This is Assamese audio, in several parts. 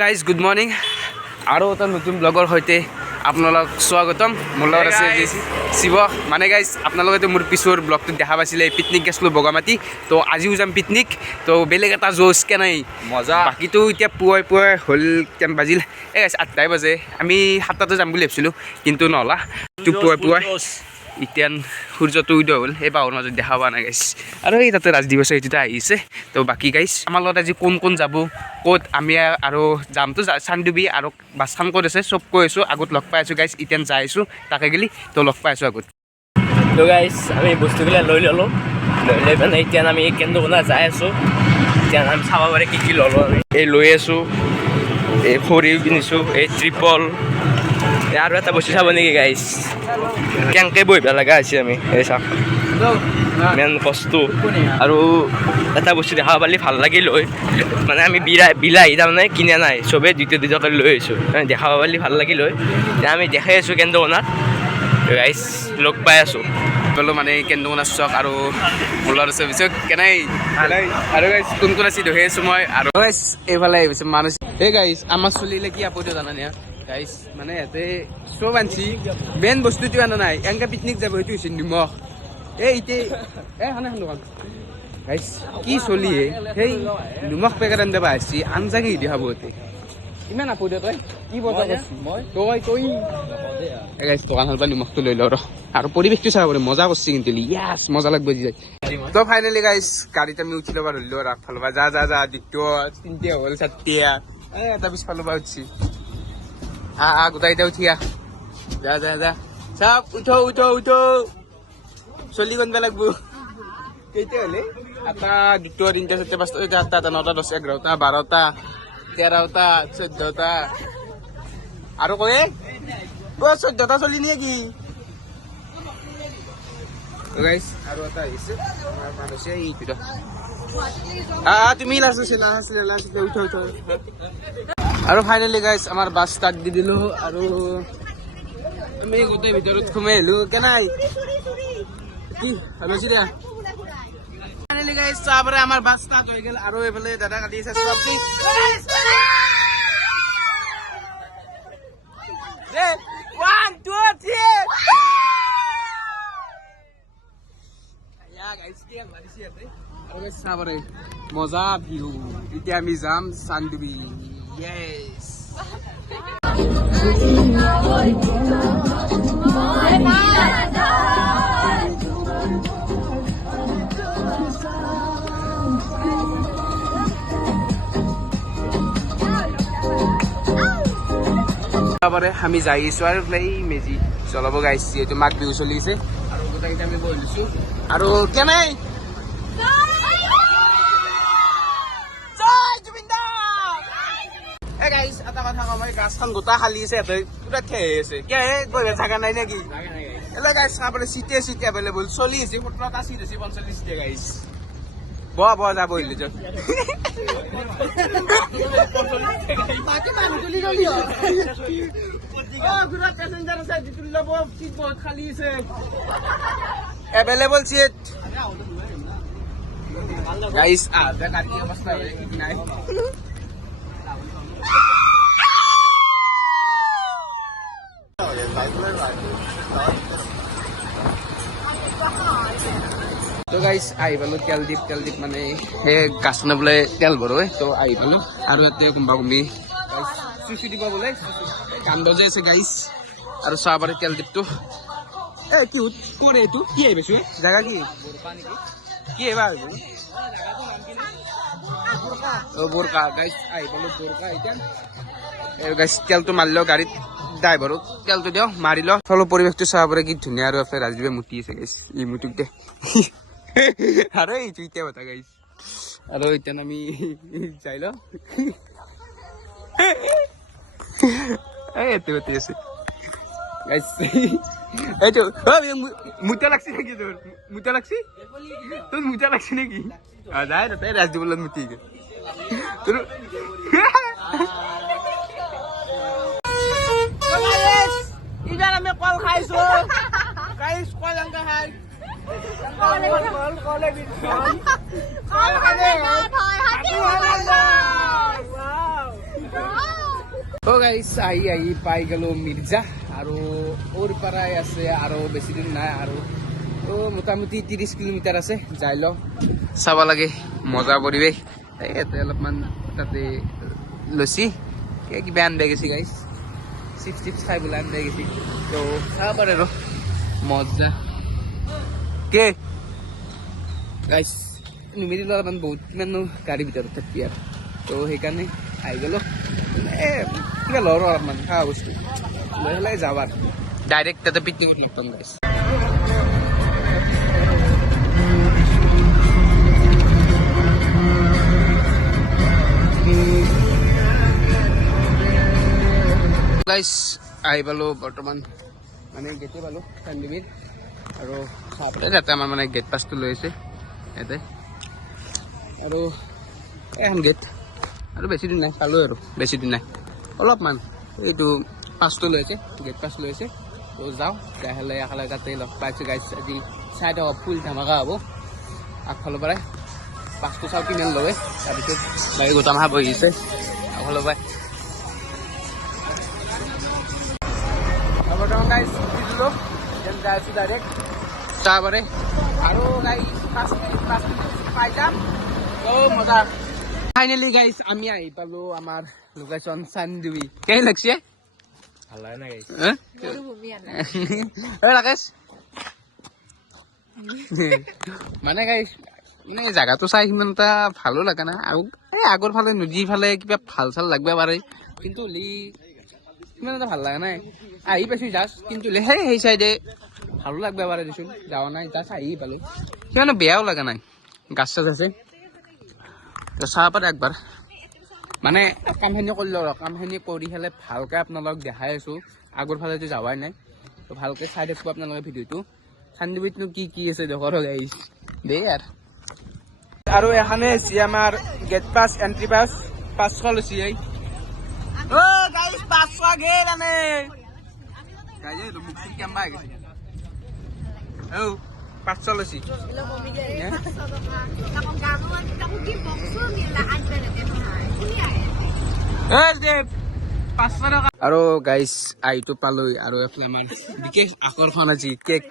গাইজ গুড মৰ্ণিং আৰু এটা নতুন ব্লগৰ সৈতে আপোনালোক স্বাগতম। মোৰ লগত আছে শিৱ। মানে গাইজ আপোনালোকে মোৰ পিছৰ ব্লগটোত দেখা পাইছিলে পিকনিক গৈছিলোঁ বগামাটি। তো আজিও যাম পিকনিক। তো বেলেগ এটা জোচকৈ নাই মজা। বাকীটো এতিয়া পুৱাই হ'ল কেম বাজিল গাইজ 8টাই বাজে। আমি 7টাতে যাম বুলি ভাবিছিলোঁ কিন্তু নহ'লা। তো পুৱাই এতিয়া সূৰ্যটো উদয় হ'ল। এই বাহৰ মাজত দেখা পোৱা নাই গাইজ। আৰু এই তাতে ৰাজদ্বীপ আছে এইটোতে আহিছে। তো বাকী গাইজ আমাৰ লগত আজি কোন যাব ক'ত আমি আৰু যামতো চানডুবি আৰু বাছখন ক'ত আছে চব কৈ আছোঁ। আগত লগ পাই আছোঁ গাইজ। এতিয়া যাই আছোঁ তাকে গেলি তো লগ পাই আছোঁ আগত। তো গাইজ আমি বস্তুবিলাক লৈ ল'লোঁ। লৈ মানে এতিয়া আমি কেন্দ্ৰকোনা যাই আছোঁ। এতিয়া আমি চাব পাৰে কি ল'লোঁ আমি। এই লৈ আছোঁ, এই খৰি কিনিছোঁ, এই ট্ৰিপল আৰু এটা বস্তু চাব নেকি গাইজ? কেনেকৈ বহিব লগা হৈছে আমি এই চাওক মেইন বস্তু। আৰু এটা বস্তু দেখা পালি ভাল লাগিল হয়। মানে আমি বিলাহী তাৰমানে কিনা নাই, চবেই দুটাকৈ লৈ আহিছোঁ। দেখা পালি ভাল লাগিল হয়। এতিয়া আমি দেখাই আছোঁ কেন্দ্ৰকোনাত গাইজ লগ পাই আছোঁ। গ'লো মানে কেন্দ্ৰকোনা চক আৰু মোলৰ আছে পিছত কেনে আৰু গাইজ কোন আছে ধৰি আছোঁ মই। আৰু গাইজ এইফালে আহিছে মানুহ। এই গাইজ আমাৰ চলিলে কি আপত্তি জানানে গাইজ? মানে ইয়াতে চব আনছি, মেইন বস্তুটো আনা নাই। এনেকৈ পিকনিক যাব সেইটো হৈছে নিমখ। এই এতিয়া খানা দোকান গাইজ কি চলিয়ে সেই নিমখ পেকেট আনিব আহিছি। আঞ্জাকে দি খাব ইয়াতে ইমান আপত্তি তই কি বজাৰ কৰিছ? মই তই গাইজ দোকান হ'ল পৰা নিমখটো লৈ লওঁ আৰু পৰিৱেশটো চাব পাৰি মজা কৰিছে কিন্তু ইয়াছ মজা লাগব দি যায়। তো ফাইনেলি গাইজ গাড়ীত আমি উঠি ল'ব ধৰিলোঁ। আগফালৰ পৰা যা দ্বিতীয় তিনিটা হ'ল চাৰিটা এটা পিছফালৰ পৰা উঠছি। গোটাইটা উঠিয়া যা চাপ উঠ চলি কণবা লাগব। কেইটা হ'লে এটা দ্বিতীয় তিনিটা চাৰিটা পাঁচটা ছয়টা সাতটা আঠটা 9টা 10 11টা 12টা 13টা 14টা আৰু কয়ে 14টা চলি নিয়ে কি গাইজ। আৰু এটা আহিছে এইটো তুমি উঠ। আৰু ফাইনেলি গাইজ আমাৰ বাছ ষ্টাৰ্ট দি দিলোঁ আৰু আমি গোটেই ভিতৰত সোমাই আহিলোঁ। কেনাই কি ভাবিছি দিয়া ফাইনেলি গাইজ তাৰপৰা আমাৰ বাছ ষ্টাৰ্ট হৈ গ'ল। আৰু এইফালে দাদা কাটি আছে চব মজা ভিউ। এতিয়া আমি যাম চানডুবি। ইয়েছ আমি যাই আছোঁ আৰু এই মেজি চলাব গাইছোঁ। এইটো মাঘ বিহু চলি আছে আৰু গোটেইকেইটা আমি বহি লৈছোঁ। আৰু কেনেই এটা কথা কম, এই গাছখন গোটা খালি আছে ইয়াতে পুৰা ঠেহ আছে কিয় বহিব জাগা নাই নেকি? এলে গাইছ চাবলৈ চিট এভেইলেবল চলি আছে 17টা চিট আছে 45টা গাইছ। বহ যাব বহিলে যা পেচেঞ্জাৰ আছে বহুত খালি আছে এভেইলেবল চিট গাইছ। কি অৱস্থা হয় নাই তো গাইজ আহি পালোঁ তেলদ্বীপ মানে সেই গাছনে বোলে তেল ভৰোঁ। তো আহি পালোঁ আৰু ইয়াতে কোনোবা চুচি দিব বোলে কান্দ যে আছে গাইজ। আৰু চাহ পাৰে তেলদ্বীপটো কি কৰে এইটো কি আহি পাইছোঁ জেগা কি এইবাৰ বোৰকা গাইজ আহি পালোঁ বোৰকা। এতিয়া গাইজ তেলটো মাৰিলেও গাড়ীত ড্ৰাইভাৰক তেলটো দিওঁ মাৰি লওঁ। ফলৰ পৰিৱেশটো চাব পাৰে কি ধুনীয়া। আৰু এফালে ৰাজদ্বীপে মুতি আছে গাইজ এই মুটুক দে আৰু এইটো এতিয়া কথা গাইজ। আৰু এতিয়া আমি যাই লওঁ এইটো গতি আছে গাইজ। এইটো মুটা লাগছি নেকি তোৰ? মুটা লাগছি তোৰ মুটা লাগছি নেকি? যায় তাতে ৰাজদ্বীপৰ লগত মুতি তোৰ ইবাৰ আমি কল খাইছো গাইছ। কল এনেকে খাই কল ও গাইস আহি পাই গেলো মিৰ্জা আৰু ওৰ পৰাই আছে আৰু বেছি দিন নাই আৰু মোটামুটি 30 কিলোমিটাৰ আছে যাই লওঁ চাব লাগে মজা পৰিৱেশ ইয়াতে অলপমান তাতে লছি কিবা আনবা গেছি গাইছ চিপছ খাই বোলে আনবা গেছি তো চাব পাৰে আৰু মজা কে গাইছ নিমিলিলে অলপমান বহুত কিমানো গাড়ীৰ ভিতৰত থাকি আৰু তো সেইকাৰণে আহি গ'লো কিবা লওঁ অলপমান খোৱা বস্তু লৈ পেলাই যাওঁ আৰু ডাইৰেক্ট তাতে পিকনিকত মাতম গাইছ গাইছ আহি পালোঁ বৰ্তমান মানে গেটে পালোঁ চানডুবিৰ আৰু তাতে আমাৰ মানে গেট পাছটো লৈ আছে ইয়াতে আৰু এখন গেট আৰু বেছি দিন নাই পালোঁ আৰু বেছি দিন নাই অলপমান এইটো পাছটো লৈ আছে গেট পাছ লৈ আছে তো যাওঁ যাই পেলাই একেলগে তাতে লগ পাইছোঁ গাইছ আজি চাইড ফুল ধামাকা হ'ব আগফালৰ পৰাই পাছটো চাওঁ কিমান লয় তাৰপিছত বাৰী গোটামাহা বহিছে আগফালৰ পৰাই বৰ্তমান গাইছ দিলোঁ যেন যাই আছোঁ ডাইৰেক্ট চাহ পাৰে আৰু গাইছ 5 মিনিট পাই যাম তো মজা ফাইনেলি গাইছ আমি আহি পালোঁ আমাৰ লোকেশ্যন চানডুবি কেনে লাগছে ভাল লাগে না গাইছ ৰাকেশ মানে গাইছ মানে জাগাটো চাই সিমান এটা ভালো লগা নাই আৰু এই আগৰ ফালে নদীৰ ফালে কিবা ভাল চাল লাগব পাৰে কিন্তু সিমান এটা ভাল লগা নাই আহি পাইছোঁ জাষ্ট কিন্তু সেই চাইডে ভালো লাগব পাৰে দেচোন যাৱা নাই জাষ্ট আহি পালোঁ সিমানে বেয়াও লগা নাই গাছ চাছ আছে চাহ পাৰে একবাৰ মানে কামখিনি কৰিলোঁ আৰু কামখিনি কৰি পেলাই ভালকৈ আপোনালোকক দেখাই আছোঁ আগৰ ফালেতো যাৱাই নাই তো ভালকৈ চাই দেখোঁ আপোনালোকে ভিডিঅ'টো চানডুবিতনো কি আছে দেখৰ গাইছ দেই আৰু এখানে আছে আমাৰ গেট পাছ এন্ট্ৰি পাছ 500 লৈছে ও গাইছ 500 গেল আনে গাইছ তো মুখ কেমবা গেছে ও 500 লৈছে আৰু গাইছ আইটো পালৈ আৰু এফালে আমাৰ বিশেষ আকৰ্ষণ আজি কেক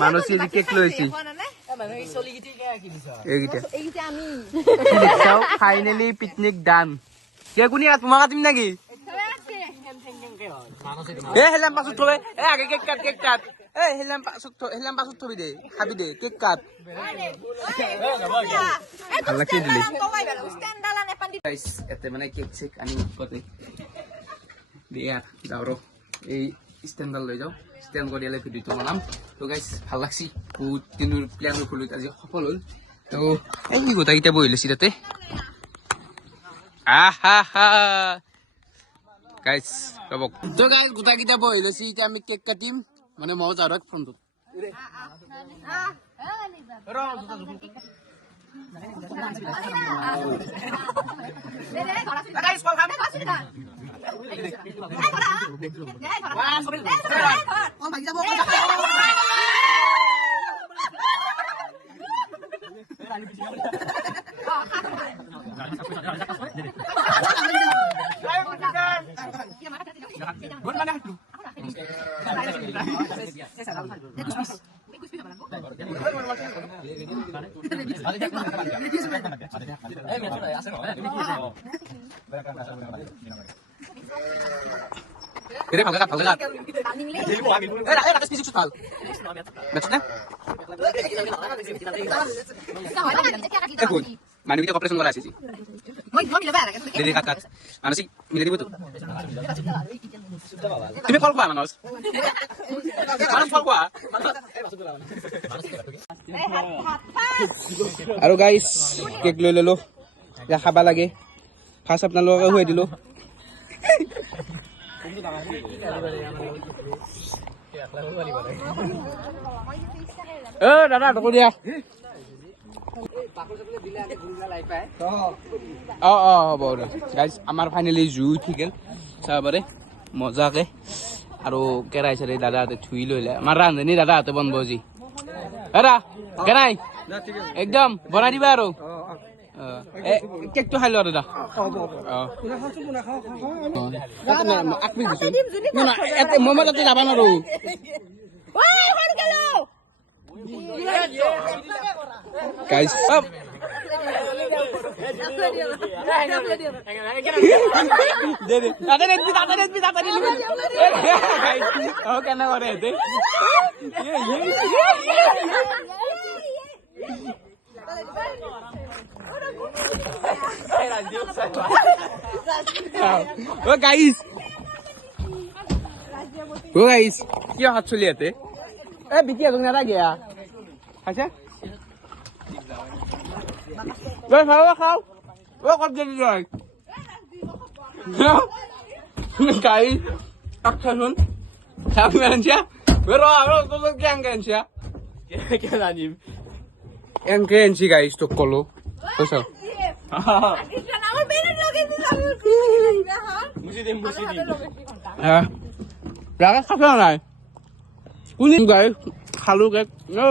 মানসী কেক লৈছি ফাইনেলি পিকনিক ডান কে কোনি তোমাক কাটিম নাকি হেলাম পাছত থবে আগে কেক কাট হেলাম পাছত থবি দে খাবি দে কেক কাট ভাল লাগছে দিলি গাইছ এতে মানে কেক চেক আনি পতে দিয়া যাও ৰ এই ষ্টেণ্ডাল লৈ যাওঁ ষ্টেণ্ড কৰি দিলে ভিডিঅ'টো বনাম তো গাইছ ভাল লাগছি বহুত দিনৰ প্লেন কৰিলোঁ আজি সফল হ'ল তো এই গোটাকেইটা বহি লৈছি তাতে গাইছ ৰ'ব তো গাইছ গোটাকেইটা বহি লৈছি এতিয়া আমি কেক কাটিম মানে মই যাওঁ ৰ ফ্ৰণ্টত Ini kalau dekat. Rakas fisik sekali. Maksudnya? Mana kita operasi ngorasi sih? Jadi kat. Mana sih? Milih itu. Ini call gua manos. Mana call gua? Halo guys, cake lolo. Ya khaba lagi. Khas apnaloke huwe dilo. দাদা ঢকো দিয়া হ'ব গাইজ আমাৰ ফাইনেলি জুই উঠি গ'ল চাব পাৰে মজাকে আৰু কেৰাহী চেৰাহী দাদাহঁতে ধুই লৈ আমাৰ ৰান্ধনী দাদাহঁতে বনাব আজি দাদা কেৰাহী একদম বনাই দিবা আৰু কেকটো খাই লোৱা দাদা মই তাতে যাবা নোৱাৰো Guys, up. Oh, kena kore itu. Oh guys. Oh guys, क्या हाथ चली आते? बिटिया तुम नरा गया अच्छा वे खाओ वो कब जल्दी जाए गाइस अच्छा सुन क्या क्या तो क्या क्या क्या guys तो कलो तो सब हाँ लगा खाना नहीं कुछ guys खालू के नो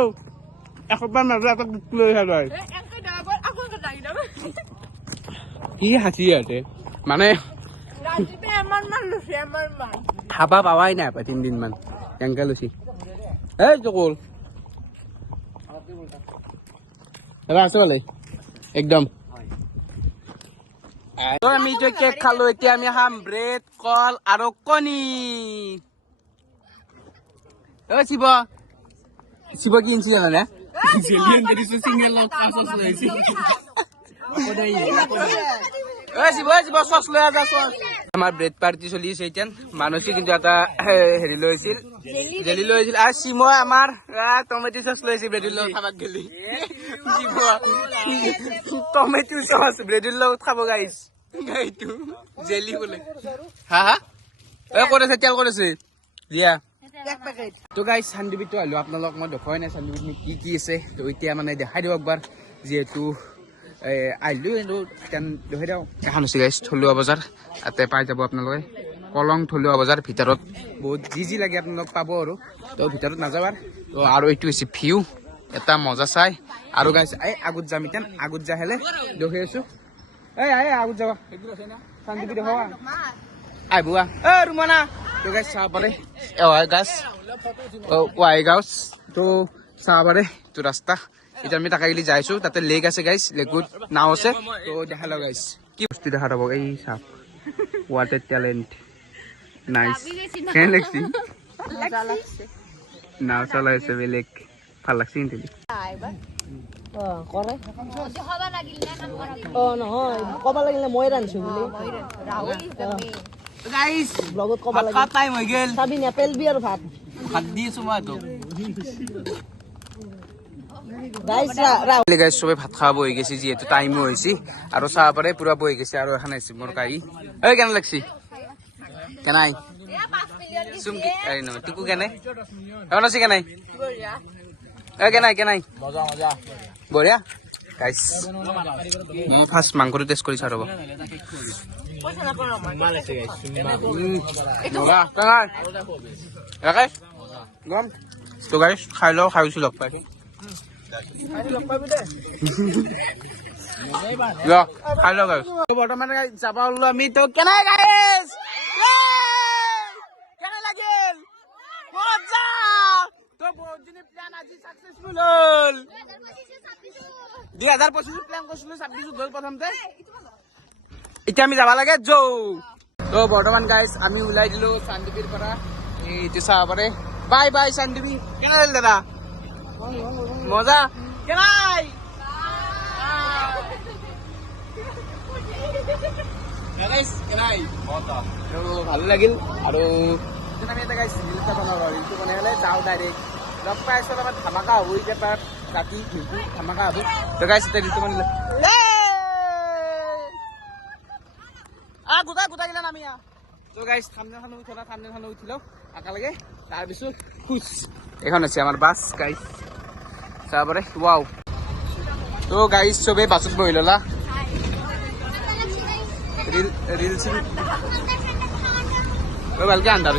एक बार मैं रात तक ले जाए ये हाथी है माने खाबा पावाई ना पर 3 दिन मानยังกันลุสิচকুল এবার আসো বলে একদম তো আমি যে কেক খালো এতিয়া আমি খাম ব্রেড কল আৰু কণী শিব শিব কি ইনছি জানা না জেলিয়ান দেৰি সিঙ্গেল লক পাছস লৈছি শিব সস লৈ আজা সস আমাৰ ব্ৰেড পাৰ্টি চলিছে এতিয়া মানসি কিন্তু এটা হেৰি লৈছিল জেলি লৈছিল আৰু শিমই আমাৰ টমেটো সস লৈছিল ব্রেড লৈ খাবাক গলি শিব টমেটো সস ব্রেড লৈ খাব গাইস গাইটো জেলি বলে হা হা কৰেছে তেল কৰেছে দিয়া এক প্যাকেট তো গাইস সান্দিবিটো আলো আপোনালোক মই দেখাই নাই সান্দিবিত কি কি আছে তো এতিয়া মানে দেখাই দিও একবাৰ যেহেতু আইলো তেন দেখাই দিও এখন আছে গাইস থলুৱা বজাৰ তাতে পাই যাব আপোনালোকে কলং থলুৱা বজাৰ ভিতৰত বহুত যি লাগে আপোনালোক পাব আৰু তো ভিতৰত নাযাবাৰ তো আৰু এইটো হৈছে ভিউ এটা মজা চাই আৰু গাইস আগত যাম ইতেন আগত যা হেলে দেখাই আছো আগত যাবা এগুলো আছে না সান্দিবি দেখাবা আই বুয়া রুমানা তো গাইস সাবারে গাছ ওয়াই গাছ তো সাবারে তো রাস্তা এটা আমি টাকা গেলি যাইছো তাতে লেক আছে গাইস লেকুত নাও আছে তো দেখা লাগ গাইস কি বস্তু দেখা পাবো এই সাপ ওয়াটার ট্যালেন্ট নাইস কেন লাগছি মজা লাগছে নাও চলাইছে বেলেগ ভাল লাগছে কিন্তু কৰে হবা লাগিল না কাম কৰা নহয় কবা লাগিল মই ৰানছো বুলি গাইস ব্লগত কবা লাগি ভাত টাইম হৈ গেল চাবি নেপেল বি আৰু ভাত দিছো মই তো গাইস সবে ভাত খাব হৈ গেছি যেহেতু টাইম হৈছে আৰু চাহ পাৰে পুৰা বই গেছে আৰু এখন আছে মোর গাড়ি কেন লাগছি কেনাই সুমকি আই ন টিকু কেনে কেমন আছে কেনাই বঢ়িয়া কেনাই মজা মজা বঢ়িয়া গাইস মই ফার্স্ট মাংসটো টেস্ট কৰি চাও ৰব গম তো গাইস খাই লও খাইছো লগ পাই খাই লও গাইস বৰ্তমান যাবা ওলো আমি তো কেনাই গাইস কেনে লাগিল মজা তো বহুত দিন প্ল্যান আজি সাকসেসফুল হল 2025 প্ল্যান কৰিছিলো 26 হল প্ৰথমতে এতিয়া আমি যাবা লাগে যৌ তো বৰ্তমান গাইস আমি উলাই দিলো সান্দিবিৰ পৰা এইটো চাবাৰে বাই বাই সান্দিবি কেনে দাদা মজা কেনাই গাইস কেনাই মজা তো ভালো লাগিল আৰু আমি এটা গাইস ৰিলটা বনাব ৰিলটো বনালে যাও ডাইৰেক্ট লগ পাই আছো আমাৰ ধামাকা হ'ব এতিয়া তাত ৰাতি ধামাকা হ'ব তো গাইস এটা ৰিলটো বনালে গোটা গেলা নামি তো গাইস থামনে উঠিলো একেলগে তাৰপিছত খুশ এখন আছে আমাৰ বাছ গাইস চাবাৰে ওয়াও তো গাইস সবে বাছত বহি ললা ৰিলস ভালকে আন্দাৰ